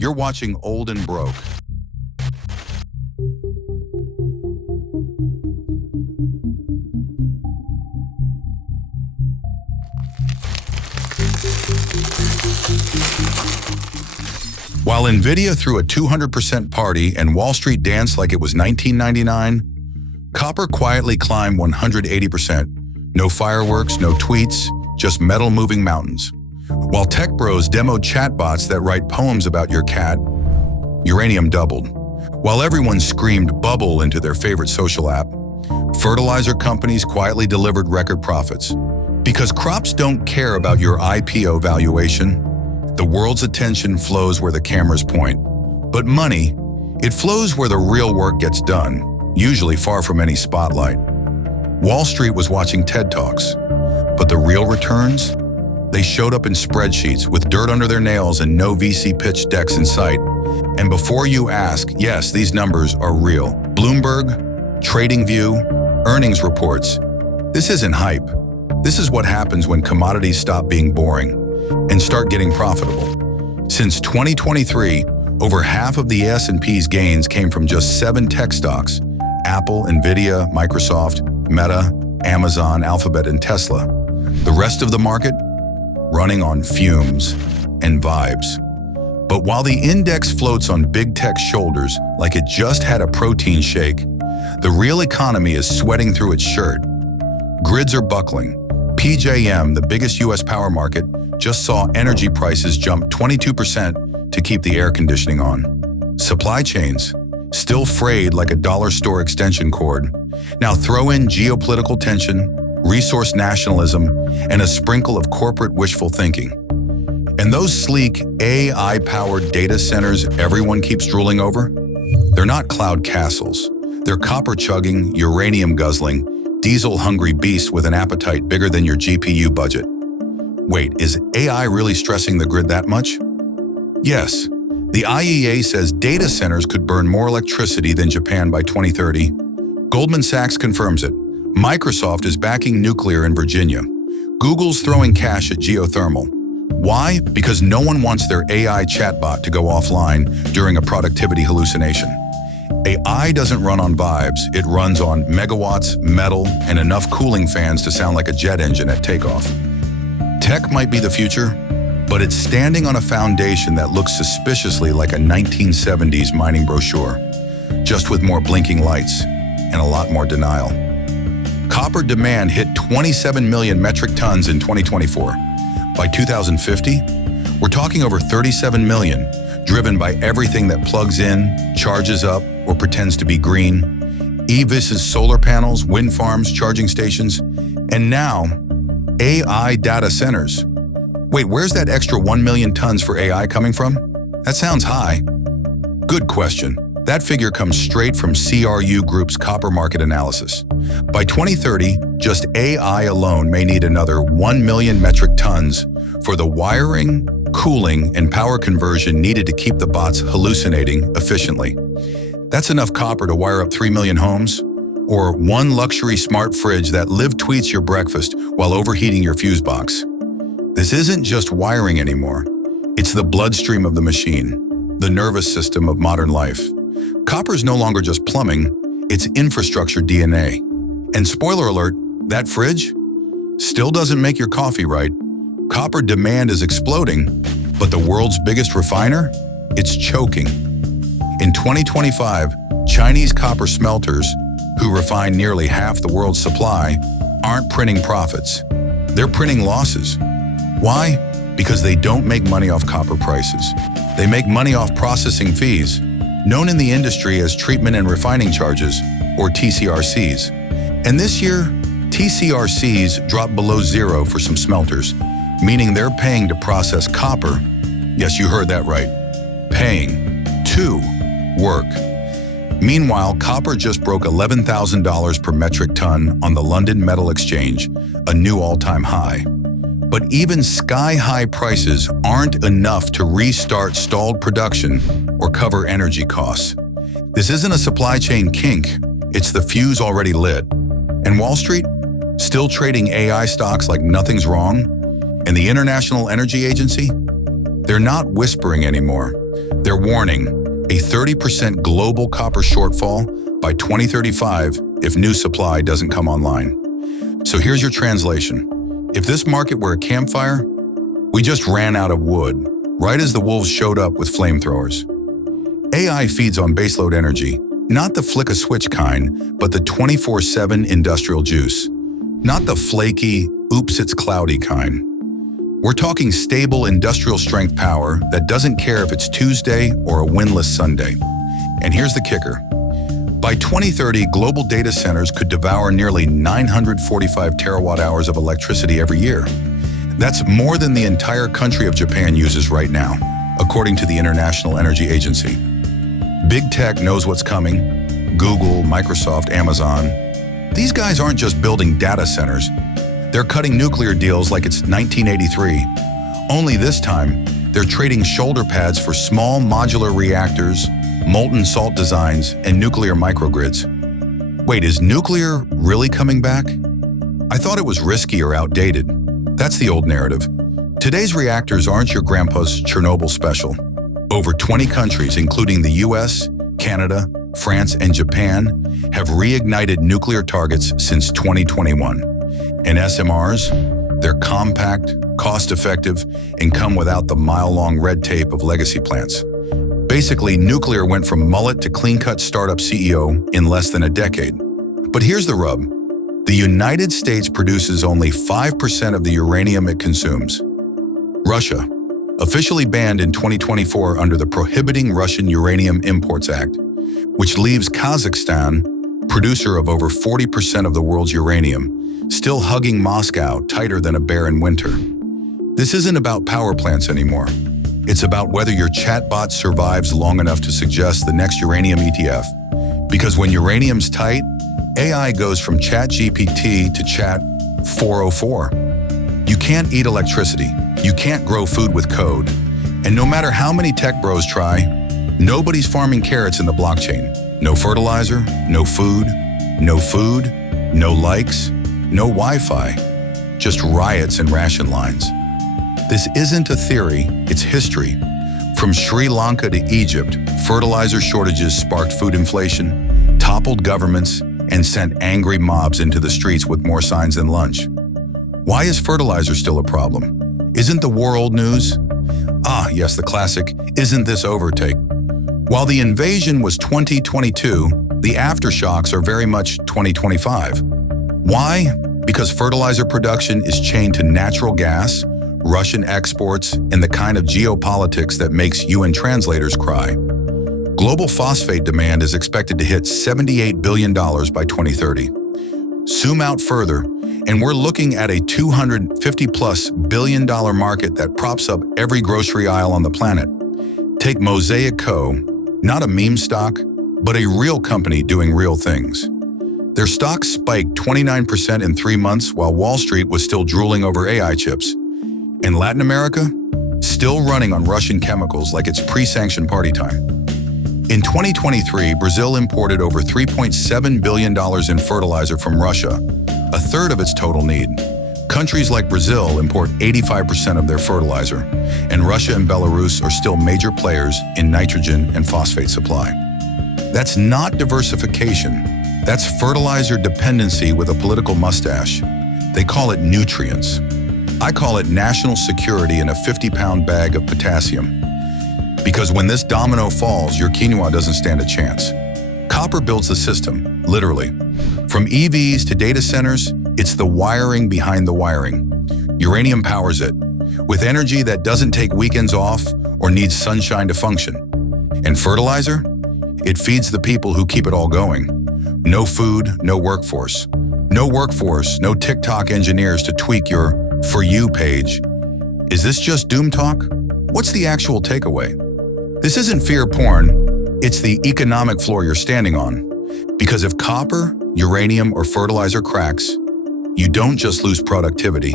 You're watching Old and Broke. While Nvidia threw a 200% party and Wall Street danced like it was 1999, copper quietly climbed 180%. No fireworks, no tweets, just metal moving mountains. While tech bros demoed chatbots that write poems about your cat, uranium doubled. While everyone screamed bubble into their favorite social app, fertilizer companies quietly delivered record profits. Because crops don't care about your IPO valuation, the world's attention flows where the cameras point. But money, it flows where the real work gets done, usually far from any spotlight. Wall Street was watching TED Talks, but the real returns? They showed up in spreadsheets with dirt under their nails and no VC pitch decks in sight. And before you ask, yes, these numbers are real. Bloomberg, TradingView, earnings reports. This isn't hype. This is what happens when commodities stop being boring and start getting profitable. Since 2023, over half of the S&P's gains came from just 7 tech stocks: Apple, Nvidia, Microsoft, Meta, Amazon, Alphabet, and Tesla. The rest of the market running on fumes and vibes. But while the index floats on big tech's shoulders like it just had a protein shake, the real economy is sweating through its shirt. Grids are buckling. PJM, the biggest US power market, just saw energy prices jump 22% to keep the air conditioning on. Supply chains, still frayed like a dollar store extension cord. Now throw in geopolitical tension, resource nationalism, and a sprinkle of corporate wishful thinking. And those sleek AI-powered data centers everyone keeps drooling over? They're not cloud castles. They're copper-chugging, uranium-guzzling, diesel-hungry beasts with an appetite bigger than your GPU budget. Wait, is AI really stressing the grid that much? Yes. The IEA says data centers could burn more electricity than Japan by 2030. Goldman Sachs confirms it. Microsoft is backing nuclear in Virginia. Google's throwing cash at geothermal. Why? Because no one wants their AI chatbot to go offline during a productivity hallucination. AI doesn't run on vibes, it runs on megawatts, metal, and enough cooling fans to sound like a jet engine at takeoff. Tech might be the future, but it's standing on a foundation that looks suspiciously like a 1970s mining brochure, just with more blinking lights and a lot more denial. Copper demand hit 27 million metric tons in 2024. By 2050, we're talking over 37 million, driven by everything that plugs in, charges up, or pretends to be green. EVs' solar panels, wind farms, charging stations, and now, AI data centers. Wait, where's that extra 1 million tons for AI coming from? That sounds high. Good question. That figure comes straight from CRU Group's copper market analysis. By 2030, just AI alone may need another 1 million metric tons for the wiring, cooling, and power conversion needed to keep the bots hallucinating efficiently. That's enough copper to wire up 3 million homes, or one luxury smart fridge that live tweets your breakfast while overheating your fuse box. This isn't just wiring anymore. It's the bloodstream of the machine, the nervous system of modern life. Copper's no longer just plumbing, it's infrastructure DNA. And spoiler alert, that fridge still doesn't make your coffee right. Copper demand is exploding, but the world's biggest refiner? It's choking. In 2025, Chinese copper smelters, who refine nearly half the world's supply, aren't printing profits. They're printing losses. Why? Because they don't make money off copper prices. They make money off processing fees, known in the industry as treatment and refining charges, or TCRCs. And this year, TCRCs dropped below zero for some smelters, meaning they're paying to process copper. Yes, you heard that right. Paying to work. Meanwhile, copper just broke $11,000 per metric ton on the London Metal Exchange, a new all-time high. But even sky-high prices aren't enough to restart stalled production or cover energy costs. This isn't a supply chain kink, it's the fuse already lit. And Wall Street? Still trading AI stocks like nothing's wrong? And the International Energy Agency? They're not whispering anymore. They're warning a 30% global copper shortfall by 2035 if new supply doesn't come online. So here's your translation. If this market were a campfire, we just ran out of wood, right as the wolves showed up with flamethrowers. AI feeds on baseload energy, not the flick-a-switch kind, but the 24/7 industrial juice. Not the flaky, oops, it's cloudy kind. We're talking stable industrial strength power that doesn't care if it's Tuesday or a windless Sunday. And here's the kicker. By 2030, global data centers could devour nearly 945 terawatt hours of electricity every year. That's more than the entire country of Japan uses right now, according to the International Energy Agency. Big tech knows what's coming. Google, Microsoft, Amazon. These guys aren't just building data centers. They're cutting nuclear deals like it's 1983. Only this time, they're trading shoulder pads for small modular reactors, molten salt designs, and nuclear microgrids. Wait, is nuclear really coming back? I thought it was risky or outdated. That's the old narrative. Today's reactors aren't your grandpa's Chernobyl special. Over 20 countries, including the US, Canada, France, and Japan, have reignited nuclear targets since 2021. And SMRs, they're compact, cost-effective, and come without the mile-long red tape of legacy plants. Basically, nuclear went from mullet to clean-cut startup CEO in less than a decade. But here's the rub. The United States produces only 5% of the uranium it consumes. Russia, officially banned in 2024 under the Prohibiting Russian Uranium Imports Act, which leaves Kazakhstan, producer of over 40% of the world's uranium, still hugging Moscow tighter than a bear in winter. This isn't about power plants anymore. It's about whether your chatbot survives long enough to suggest the next uranium ETF. Because when uranium's tight, AI goes from ChatGPT to Chat 404. You can't eat electricity. You can't grow food with code. And no matter how many tech bros try, nobody's farming carrots in the blockchain. No fertilizer, no food, no likes, no Wi-Fi, just riots and ration lines. This isn't a theory, it's history. From Sri Lanka to Egypt, fertilizer shortages sparked food inflation, toppled governments, and sent angry mobs into the streets with more signs than lunch. Why is fertilizer still a problem? Isn't the war old news? Ah, yes, the classic, isn't this overtake? While the invasion was 2022, the aftershocks are very much 2025. Why? Because fertilizer production is chained to natural gas, Russian exports, and the kind of geopolitics that makes UN translators cry. Global phosphate demand is expected to hit $78 billion by 2030. Zoom out further, and we're looking at a $250+ billion market that props up every grocery aisle on the planet. Take Mosaic Co., not a meme stock, but a real company doing real things. Their stock spiked 29% in 3 months while Wall Street was still drooling over AI chips. In Latin America, still running on Russian chemicals like it's pre-sanctioned party time. In 2023, Brazil imported over $3.7 billion in fertilizer from Russia, a third of its total need. Countries like Brazil import 85% of their fertilizer, and Russia and Belarus are still major players in nitrogen and phosphate supply. That's not diversification. That's fertilizer dependency with a political mustache. They call it nutrients. I call it national security in a 50-pound bag of potassium. Because when this domino falls, your quinoa doesn't stand a chance. Copper builds the system, literally. From EVs to data centers, it's the wiring behind the wiring. Uranium powers it, with energy that doesn't take weekends off or needs sunshine to function. And fertilizer? It feeds the people who keep it all going. No food, no workforce. No TikTok engineers to tweak your For You page. Is this just doom talk? What's the actual takeaway? This isn't fear porn, it's the economic floor you're standing on. Because if copper, uranium, or fertilizer cracks, you don't just lose productivity.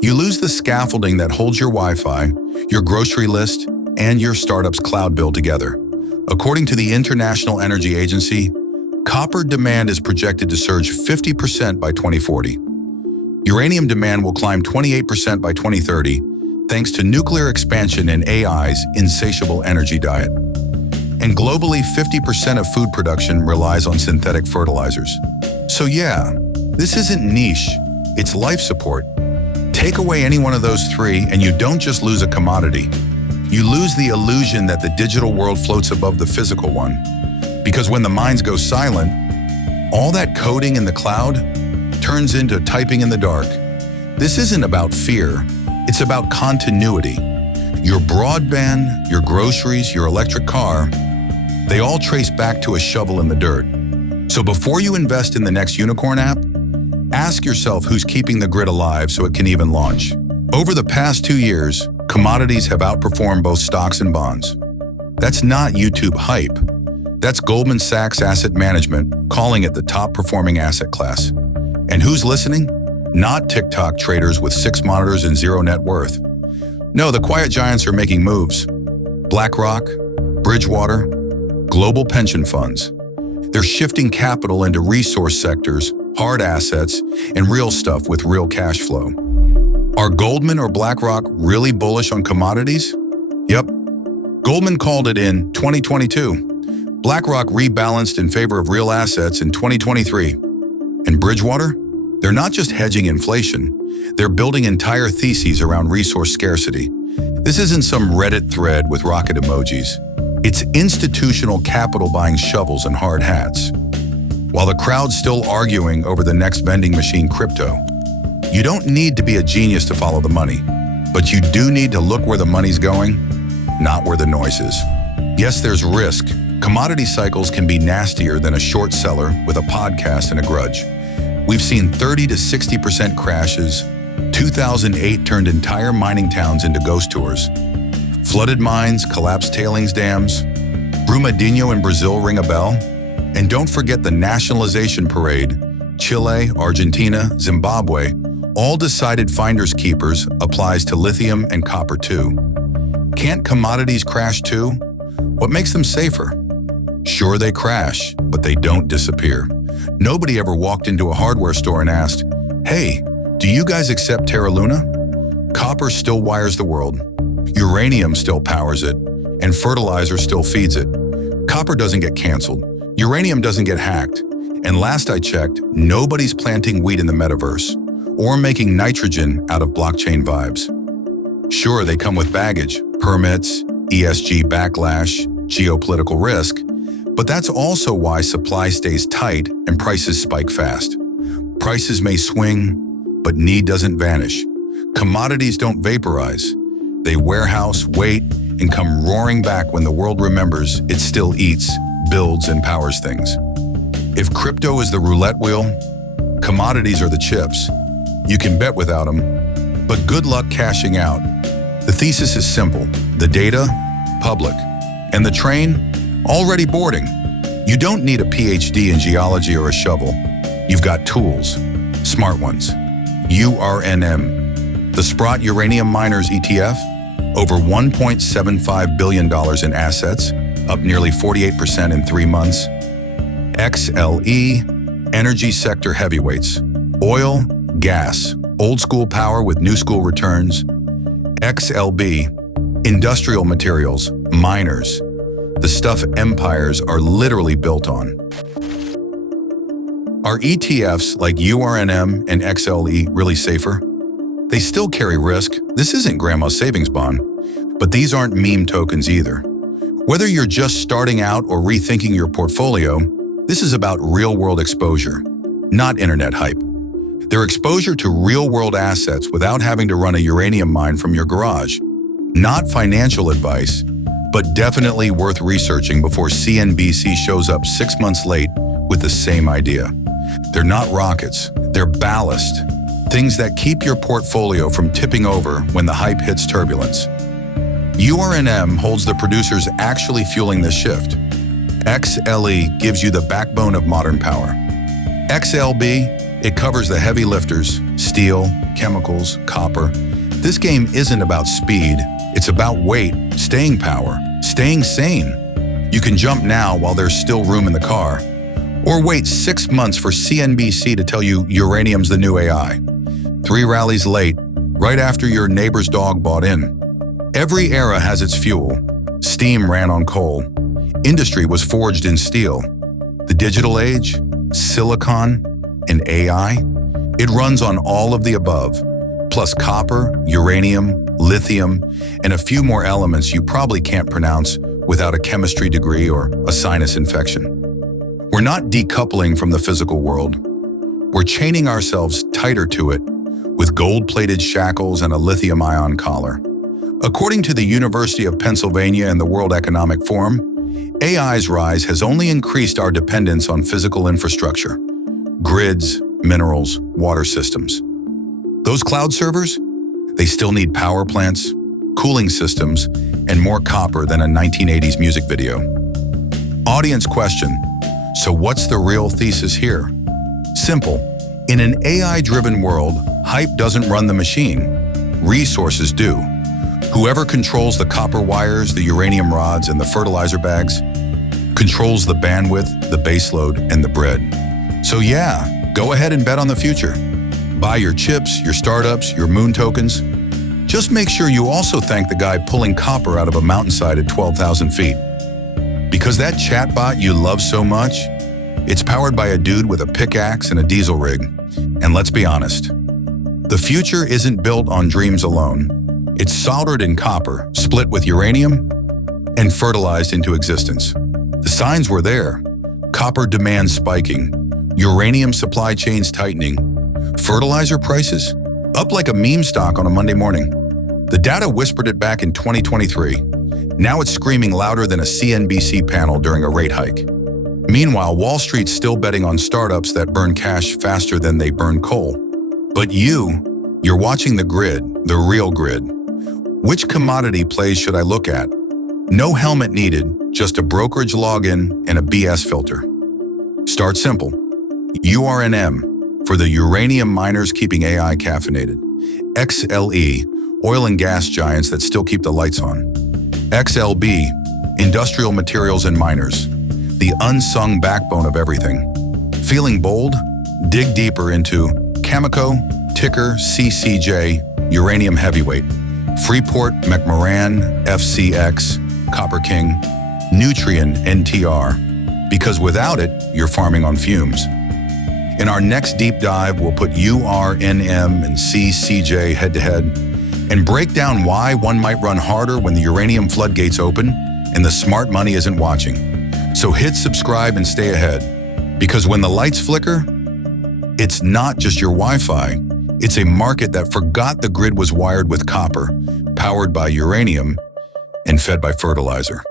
You lose the scaffolding that holds your Wi-Fi, your grocery list, and your startup's cloud bill together. According to the International Energy Agency, copper demand is projected to surge 50% by 2040. Uranium demand will climb 28% by 2030, thanks to nuclear expansion and AI's insatiable energy diet. And globally, 50% of food production relies on synthetic fertilizers. So yeah, this isn't niche, it's life support. Take away any one of those three and you don't just lose a commodity. You lose the illusion that the digital world floats above the physical one. Because when the minds go silent, all that coding in the cloud turns into typing in the dark. This isn't about fear, it's about continuity. Your broadband, your groceries, your electric car, they all trace back to a shovel in the dirt. So before you invest in the next unicorn app, ask yourself who's keeping the grid alive so it can even launch. Over the past 2 years, commodities have outperformed both stocks and bonds. That's not YouTube hype. That's Goldman Sachs Asset Management calling it the top performing asset class. And who's listening? Not TikTok traders with 6 monitors and 0 net worth. No, the quiet giants are making moves. BlackRock, Bridgewater, global pension funds. They're shifting capital into resource sectors, hard assets, and real stuff with real cash flow. Are Goldman or BlackRock really bullish on commodities? Yep. Goldman called it in 2022. BlackRock rebalanced in favor of real assets in 2023. And Bridgewater? They're not just hedging inflation, they're building entire theses around resource scarcity. This isn't some Reddit thread with rocket emojis. It's institutional capital buying shovels and hard hats. While the crowd's still arguing over the next vending machine crypto, you don't need to be a genius to follow the money, but you do need to look where the money's going, not where the noise is. Yes, there's risk. Commodity cycles can be nastier than a short seller with a podcast and a grudge. We've seen 30 to 60% crashes. 2008 turned entire mining towns into ghost tours. Flooded mines, collapsed tailings dams. Brumadinho in Brazil ring a bell. And don't forget the nationalization parade. Chile, Argentina, Zimbabwe, all decided finders keepers applies to lithium and copper too. Can't commodities crash too? What makes them safer? Sure, they crash, but they don't disappear. Nobody ever walked into a hardware store and asked, "Hey, do you guys accept Terra Luna?" Copper still wires the world. Uranium still powers it, and fertilizer still feeds it. Copper doesn't get canceled. Uranium doesn't get hacked. And last I checked, nobody's planting wheat in the metaverse or making nitrogen out of blockchain vibes. Sure, they come with baggage, permits, ESG backlash, geopolitical risk, but that's also why supply stays tight and prices spike fast. Prices may swing, but need doesn't vanish. Commodities don't vaporize. They warehouse, wait, and come roaring back when the world remembers it still eats, builds, and powers things. If crypto is the roulette wheel, commodities are the chips. You can bet without them, but good luck cashing out. The thesis is simple. The data, public. And the train, already boarding. You don't need a PhD in geology or a shovel. You've got tools, smart ones. URNM, the Sprott Uranium Miners ETF, over $1.75 billion in assets, up nearly 48% in 3 months. XLE, energy sector heavyweights, oil, gas, old school power with new school returns. XLB, industrial materials, miners, the stuff empires are literally built on. Are ETFs like URNM and XLE really safer? They still carry risk. This isn't grandma's savings bond, but these aren't meme tokens either. Whether you're just starting out or rethinking your portfolio, this is about real-world exposure, not internet hype. They're exposure to real-world assets without having to run a uranium mine from your garage. Not financial advice, but definitely worth researching before CNBC shows up 6 months late with the same idea. They're not rockets, they're ballast, things that keep your portfolio from tipping over when the hype hits turbulence. URNM holds the producers actually fueling this shift. XLE gives you the backbone of modern power. XLB, it covers the heavy lifters, steel, chemicals, copper. This game isn't about speed, it's about weight, staying power, staying sane. You can jump now while there's still room in the car, or wait 6 months for CNBC to tell you uranium's the new AI. 3 rallies late, right after your neighbor's dog bought in. Every era has its fuel. Steam ran on coal. Industry was forged in steel. The digital age, silicon, and AI, it runs on all of the above, plus copper, uranium, lithium, and a few more elements you probably can't pronounce without a chemistry degree or a sinus infection. We're not decoupling from the physical world. We're chaining ourselves tighter to it with gold-plated shackles and a lithium-ion collar. According to the University of Pennsylvania and the World Economic Forum, AI's rise has only increased our dependence on physical infrastructure, grids, minerals, water systems. Those cloud servers, they still need power plants, cooling systems, and more copper than a 1980s music video. Audience question: so what's the real thesis here? Simple. In an AI-driven world, hype doesn't run the machine. Resources do. Whoever controls the copper wires, the uranium rods, and the fertilizer bags controls the bandwidth, the baseload, and the bread. So yeah, go ahead and bet on the future. Buy your chips, your startups, your moon tokens. Just make sure you also thank the guy pulling copper out of a mountainside at 12,000 feet. Because that chatbot you love so much, it's powered by a dude with a pickaxe and a diesel rig. And let's be honest, the future isn't built on dreams alone. It's soldered in copper, split with uranium, and fertilized into existence. The signs were there. Copper demand spiking, uranium supply chains tightening, fertilizer prices up like a meme stock on a Monday morning. The data whispered it back in 2023. Now it's screaming louder than a CNBC panel during a rate hike. Meanwhile, Wall Street's still betting on startups that burn cash faster than they burn coal. But you're watching the grid, the real grid. Which commodity plays should I look at? No helmet needed, just a brokerage login and a BS filter. Start simple. URNM, for the uranium miners keeping AI caffeinated. XLE, oil and gas giants that still keep the lights on. XLB, industrial materials and miners, the unsung backbone of everything. Feeling bold? Dig deeper into Cameco, ticker CCJ, uranium heavyweight. Freeport, McMoran, FCX, Copper King, Nutrien, NTR, because without it, you're farming on fumes. In our next deep dive, we'll put URNM and CCJ head-to-head and break down why one might run harder when the uranium floodgates open and the smart money isn't watching. So hit subscribe and stay ahead, because when the lights flicker, it's not just your Wi-Fi. It's a market that forgot the grid was wired with copper, powered by uranium, and fed by fertilizer.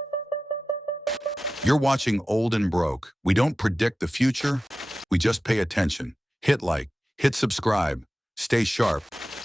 You're watching Old and Broke. We don't predict the future, we just pay attention. Hit like, hit subscribe, stay sharp,